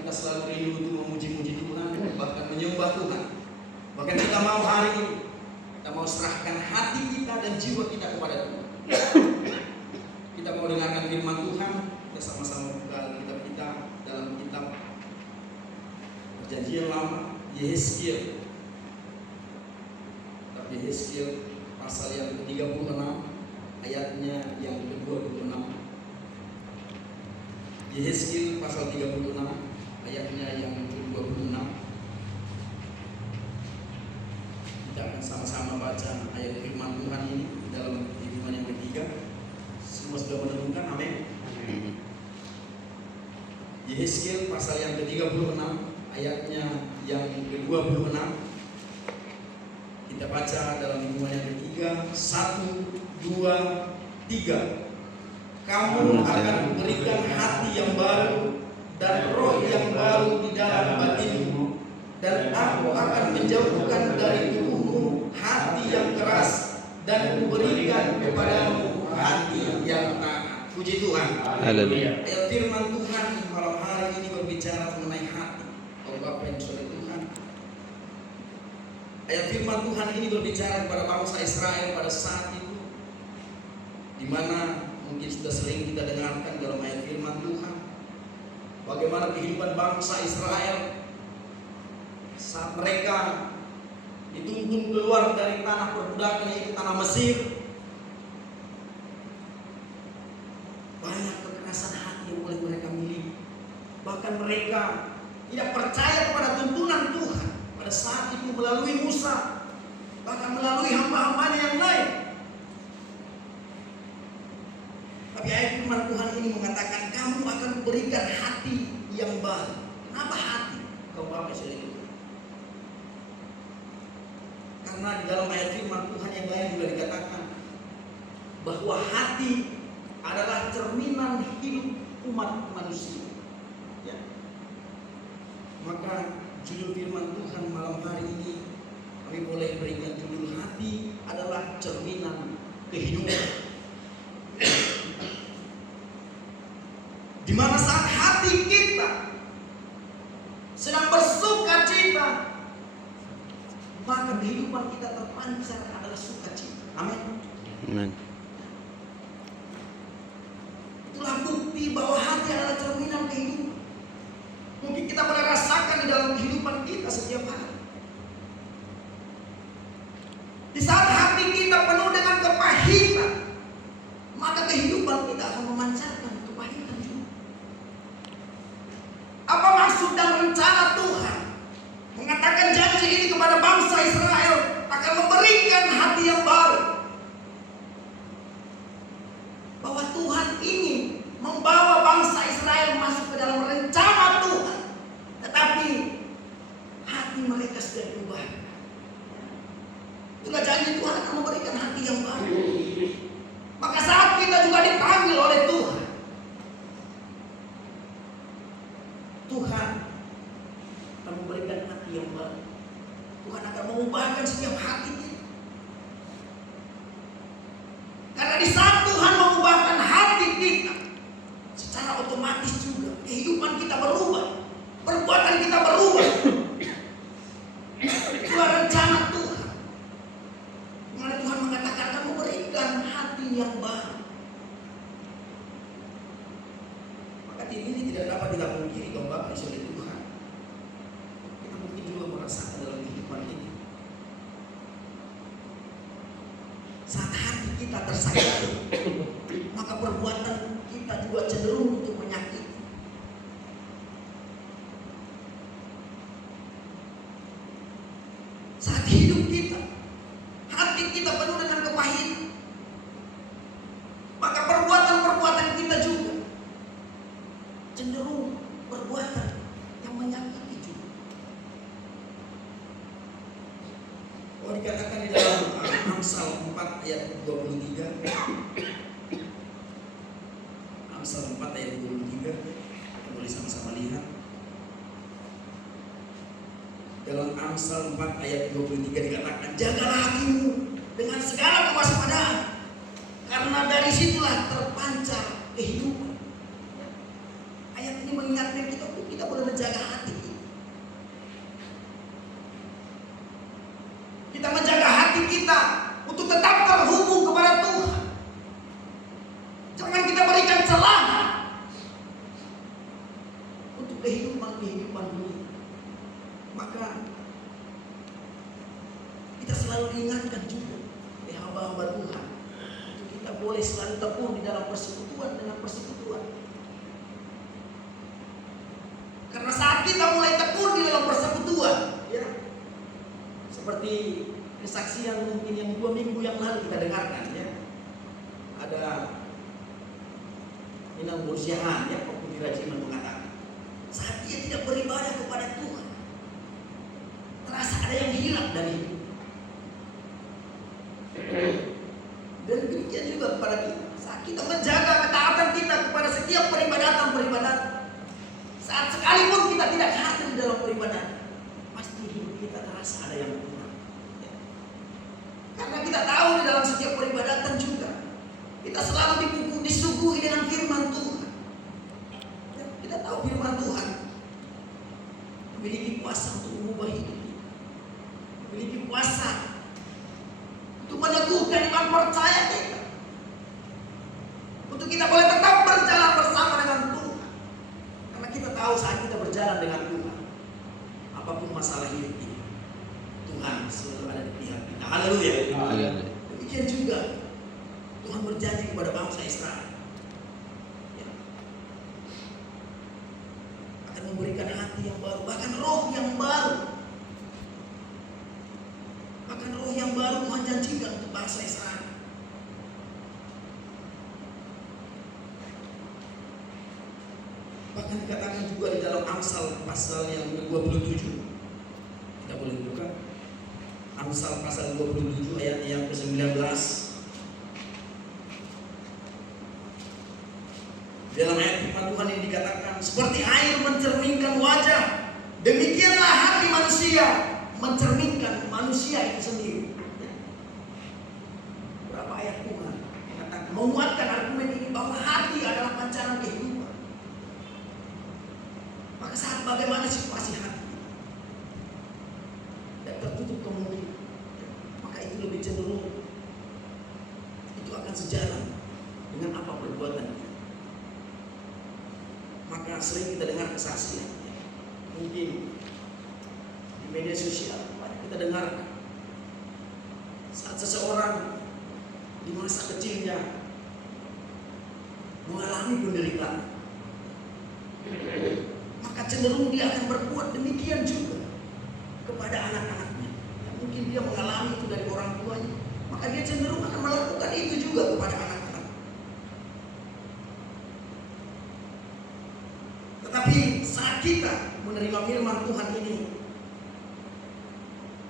kita selalu rindu untuk memuji-muji Tuhan, bahkan menyembah Tuhan. Bahkan kita mau hari ini, kita mau serahkan hati kita dan jiwa kita kepada Tuhan. Kita mau dengarkan firman Tuhan. Kita sama-sama buka kitab kita dalam kitab Perjanjian Lama, Yehezkiel. Kitab Yehezkiel pasal yang ke-36 ayatnya yang ke-26. Yehezkiel pasal 36 ayatnya yang ke-26. Kita akan sama-sama baca ayat firman Tuhan ini dalam himpunan yang ketiga. Semua sudah menemukan, amin. Yehezkiel pasal yang ke-36 ayatnya yang ke-26. Kita baca dalam himpunan yang ketiga. 1, 2, 3. Kamu akan memberikan hati yang baru dan roh yang baru di dalam batinmu, dan aku akan menjauhkan dari tubuhmu hati yang keras dan kuberikan kepadamu hati yang taat. Puji Tuhan. Haleluya. Ayat firman Tuhan malam hari ini berbicara mengenai hati. Bapak yang saudara Tuhan, ayat firman Tuhan ini berbicara kepada bangsa Israel pada saat itu, di mana mungkin sudah sering kita dengarkan dalam ayat firman Tuhan bagaimana kehidupan bangsa Israel saat mereka dituntun keluar dari tanah perbudakan, yaitu tanah Mesir. Banyak kekerasan hati yang oleh mereka miliki. Bahkan mereka tidak percaya kepada tuntunan Tuhan pada saat itu melalui Musa, bahkan melalui hamba-hambanya yang lain. Tapi ayat firman Tuhan ini mengatakan kamu akan berikan hati yang baru. Kenapa hati? Kau Bapak saudara itu. Karena di dalam ayat firman Tuhan yang lain juga dikatakan bahwa hati adalah cerminan hidup umat manusia. Ya. Maka judul firman Tuhan malam hari ini kami boleh berikan judul hati adalah cerminan kehidupan. Di mana saat hati kita sedang bersuka cita, maka kehidupan kita terpancar adalah sukacita. Amin. Amin. Itulah bukti bahwa hati adalah cerminan kehidupan. Mungkin kita boleh rasakan di dalam kehidupan kita setiap hari. Di saat hati kita penuh dengan kepahitan, maka kehidupan kita akan memancarkan kepahitan juga. Apa maksud dan rencana Tuhan mengatakan janji ini kepada bangsa Israel akan memberikan hati yang baru? Bahwa Tuhan ingin membawa bangsa Israel masuk ke dalam rencana Tuhan, tetapi hati mereka sudah berubah. Itulah janji Tuhan akan memberikan hati yang baru. Maka saat kita juga dipanggil oleh Tuhan, Tuhan akan memberikan hati yang baru. Tuhan akan mengubahkan setiap hati kita. Karena di saat Tuhan mengubahkan hati kita, secara otomatis juga kehidupan kita berubah, perbuatan kita berubah. Itulah rencana Tuhan. Dimana Tuhan mengatakan akan memberikan hati yang baru. Maka ini tidak dapat kita pungkiri kalau Bapak oleh Tuhan. Kita mungkin juga merasakan dalam kehidupan ini. Saat hati kita tersakiti, maka perbuatan kita juga cenderung untuk menyakiti. Saat hidup kita, hati kita penuh dengan kepahitan, maka perbuatan-perbuatan kita juga cenderung perbuatan yang menyakiti juga. Oh, dikatakan di dalam Amsal 4 ayat 23. Amsal 4 ayat 23. Kita boleh sama-sama lihat. Dalam Amsal 4 ayat 23 dikatakan, jagalah hatimu dengan segala kewaspadaan, karena dari situlah terpancar kehidupan. Ayat ini mengingatkan kita untuk kita kita boleh menjaga hati. Kita menjaga hati kita untuk tetap terhubung kepada Tuhan. Jangan kita berikan celah untuk kehidupan dunia. Maka kita selalu diingatkan juga oleh hamba-hamba Tuhan untuk kita boleh selalu tekun di dalam persekutuan dengan persekutuan. Karena saat kita mulai tekun di dalam persekutuan, ya, seperti kesaksian mungkin yang 2 minggu yang lalu kita dengarkan, ya, ada Minang Bursiahan, ya, Kopi Rajiman mengatakan, saat dia tidak beribadah kepada Tuhan, terasa ada yang hilang dari hidup. Dan demikian juga kepada kita, saat kita menjaga ketaatan kita kepada setiap peribadatan, saat sekalipun kita tidak hadir di dalam peribadatan, pasti hidup kita terasa ada yang kurang. Ya. Karena kita tahu di dalam setiap peribadatan juga kita selalu disuguhi dengan firman Tuhan. Ya, kita tahu firman Tuhan memiliki kuasa untuk mengubah hidup kita, memiliki kuasa untuk meneguhkan iman percaya kita, untuk kita boleh tetap berjalan bersama dengan Tuhan. Karena kita tahu saat kita berjalan dengan Tuhan, apapun masalah hidup kita, Tuhan selalu ada di pihak kita. Haleluya. Demikian juga Tuhan berjanji kepada bangsa Israel, ya, akan memberikan hati yang baru, bahkan roh yang baru. Bahkan roh yang baru Tuhan janjikan untuk bangsa Israel. Bahkan dikatakan juga di dalam Amsal pasal yang ke-27. Kita boleh buka Amsal pasal 27 ayat yang ke-19. Dalam ayat firman Tuhan ini dikatakan, seperti air mencerminkan wajah, demikianlah hati manusia mencerminkan manusia itu sendiri. Berapa ayat Tuhan mengatakan, menguatkan argumen ini bahwa hati adalah pancaran kehidupan. Maka saat bagaimana situasi hati dan tertutup kemungkinan, maka itu lebih cenderung itu akan sejalan dengan apa perbuatan kita. Maka sering kita dengar kesaksian, mungkin di media sosial banyak kita dengar saat seseorang di masa kecilnya mengalami penderitaan, maka cenderung dia akan berbuat demikian juga kepada anak-anaknya. Ya, mungkin dia mengalami itu dari orang tuanya, maka dia cenderung akan melakukan itu juga kepada anak-anak. Tetapi saat kita menerima firman Tuhan ini,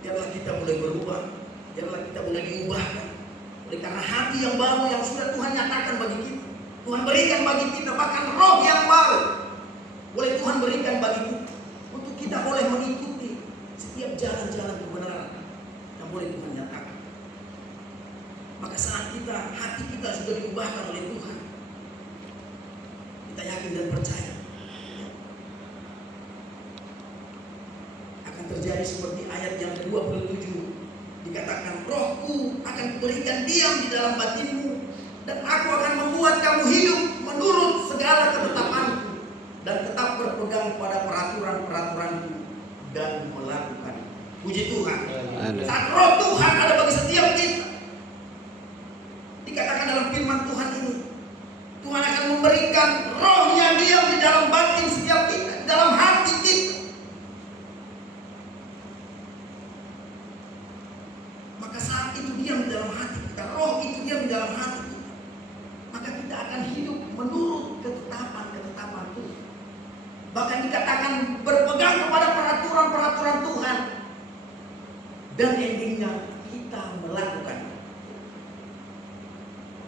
biarlah kita mulai berubah, biarlah kita mulai diubahkan. Oleh karena hati yang baru yang sudah Tuhan nyatakan bagi kita, Tuhan berikan bagi kita, bahkan roh yang baru boleh Tuhan berikan bagi kita, untuk kita boleh mengikuti setiap jalan-jalan kebenaran yang boleh Tuhan nyatakan. Maka saat kita, hati kita sudah diubahkan oleh Tuhan, kita yakin dan percaya akan terjadi seperti ayat yang ke-27 dikatakan, rohku akan kuberikan diam di dalam batinmu, dan aku akan membuat kamu hidup menurut segala ketetapanku, dan tetap berpegang pada peraturan-peraturanku dan melakukan. Puji Tuhan. Saat roh Tuhan ada bagi setiap kita, dikatakan dalam firman Tuhan ini, Tuhan akan memberikan rohnya diam di dalam batin setiap kita, dalam hati kita. Maka saat itu diam di dalam hati kita, roh itu diam di dalam hati kita, maka kita akan hidup menurut ketetapan-ketetapan Tuhan. Bahkan dikatakan berpegang kepada peraturan-peraturan Tuhan, dan endingnya kita melakukannya.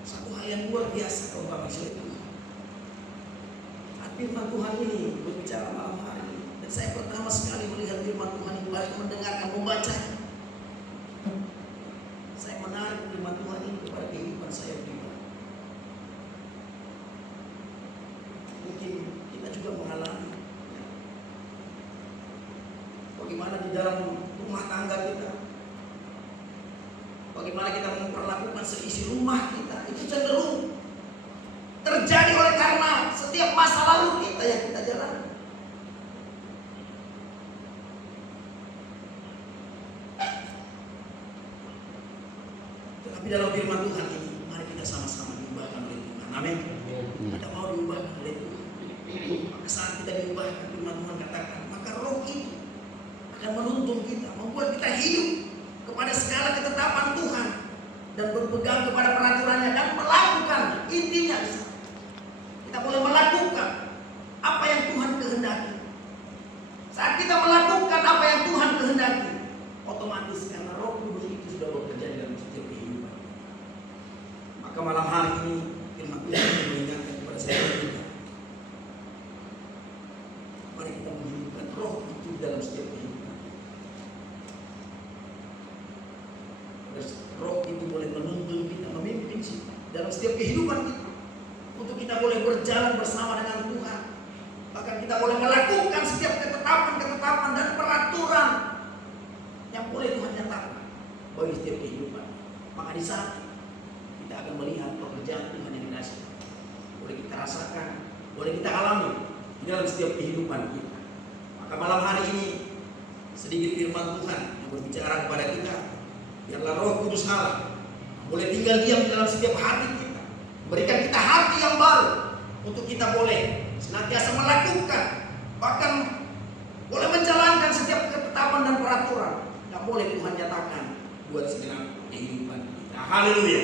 Satu hal yang luar biasa kalau Bapak Ibu Tuhan. Saat firman Tuhan ini berbicara malam hari ini, dan saya pertama sekali melihat firman Tuhan ini, baru mendengarkan, membaca, saya menarik firman Tuhan ini kepada kehidupan saya pribadi. Mungkin kita juga mengalami bagaimana di dalam rumah tangga kita, bagaimana kita memperlakukan seisi rumah kita, itu cenderung terjadi oleh karena setiap masa lalu kita yang kita jalani. Tetapi dalam firman Tuhan ini, mari kita sama-sama diubahkan oleh Tuhan. Amin. Kita mau diubahkan oleh Tuhan. Maka saat kita diubahkan, firman Tuhan katakan, maka roh itu akan menuntun kita, membuat kita hidup kepada segala ketetapan Tuhan dan berpegang kepada peraturannya dan melakukan. Intinya kita boleh melakukan apa yang Tuhan kehendaki. Saat kita melakukan apa yang Tuhan kehendaki, otomatis karena Roh Kudus itu sudah bekerja dalam setiap kehidupan. Maka malam hari ini firman Tuhan mengingatkan kepada saya kita, mari kita menghidupkan Roh itu dalam setiap kehidupan. Roh itu boleh menuntun kita, memimpin kita dalam setiap kehidupan kita, untuk kita boleh berjalan bersama dengan Tuhan. Bahkan kita boleh melakukan setiap ketetapan-ketetapan dan peraturan yang boleh Tuhan nyatakan bagi setiap kehidupan. Maka di saat kita akan melihat pekerjaan Tuhan yang dahsyat, boleh kita rasakan, boleh kita alami di dalam setiap kehidupan kita. Maka malam hari ini sedikit firman Tuhan yang berbicara kepada kita. Biarlah Roh Kudus Allah boleh tinggal diam di dalam setiap hati kita, berikan kita hati yang baru untuk kita boleh senantiasa melakukan, bahkan boleh menjalankan setiap ketetapan dan peraturan yang boleh Tuhan nyatakan buat segenap kehidupan kita. Haleluya.